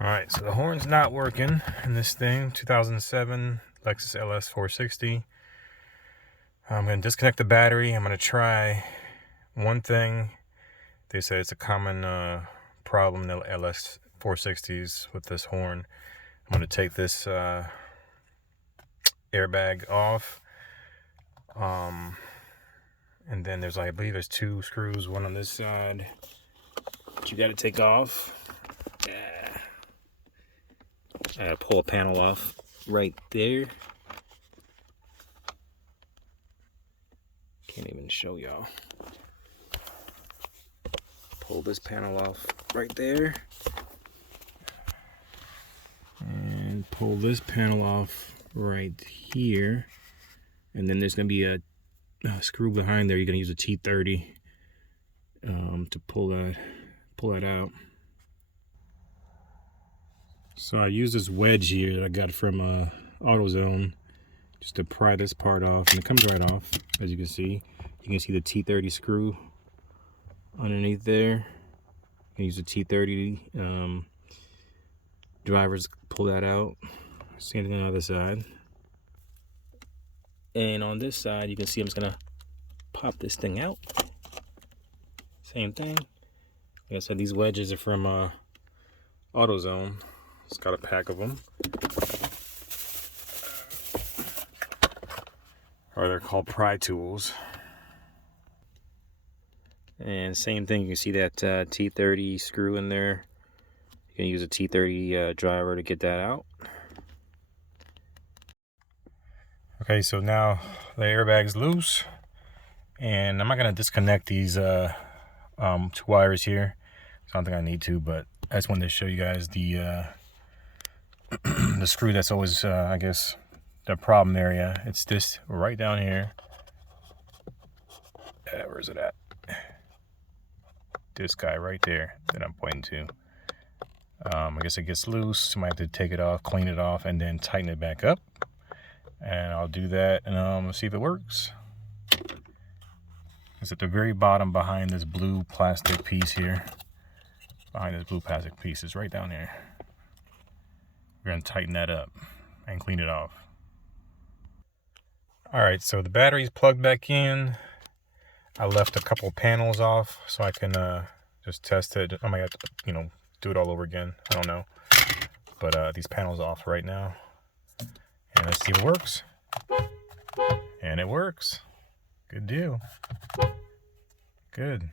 Alright, so the horn's not working in this thing. 2007 Lexus LS460. I'm going to disconnect the battery. I'm going to try one thing. They say it's a common problem in the LS460s with this horn. I'm going to take this airbag off. And then there's, I believe there's two screws, one on this side that you got to take off. Pull a panel off right there. Can't even show y'all. Pull this panel off right there. And pull this panel off right here. And then there's going to be a screw behind there. You're going to use a T30 to pull that out. So I use this wedge here that I got from AutoZone just to pry this part off, and it comes right off, as you can see. You can see the T30 screw underneath there. You can use the T30 drivers, pull that out. Same thing on the other side. And on this side, you can see I'm just gonna pop this thing out. Same thing. Like I said, these wedges are from AutoZone. It's got a pack of them. Or they're called pry tools. And same thing, you can see that T30 screw in there. You can use a T30 driver to get that out. Okay, so now the airbag's loose. And I'm not gonna disconnect these two wires here. I don't think I need to, but I just wanted to show you guys the the screw that's always, I guess, the problem area. It's this right down here. Where's it at? This guy right there that I'm pointing to. I guess it gets loose. You might have to take it off, clean it off, and then tighten it back up. And I'll do that and see if it works. It's at the very bottom behind this blue plastic piece here. Behind this blue plastic piece is right down there. We're going to tighten that up and clean it off. Alright, so the battery's plugged back in. I left a couple panels off so I can just test it. I might have to, do it all over again. I don't know. But these panels off right now. And let's see if it works. And it works. Good deal. Good.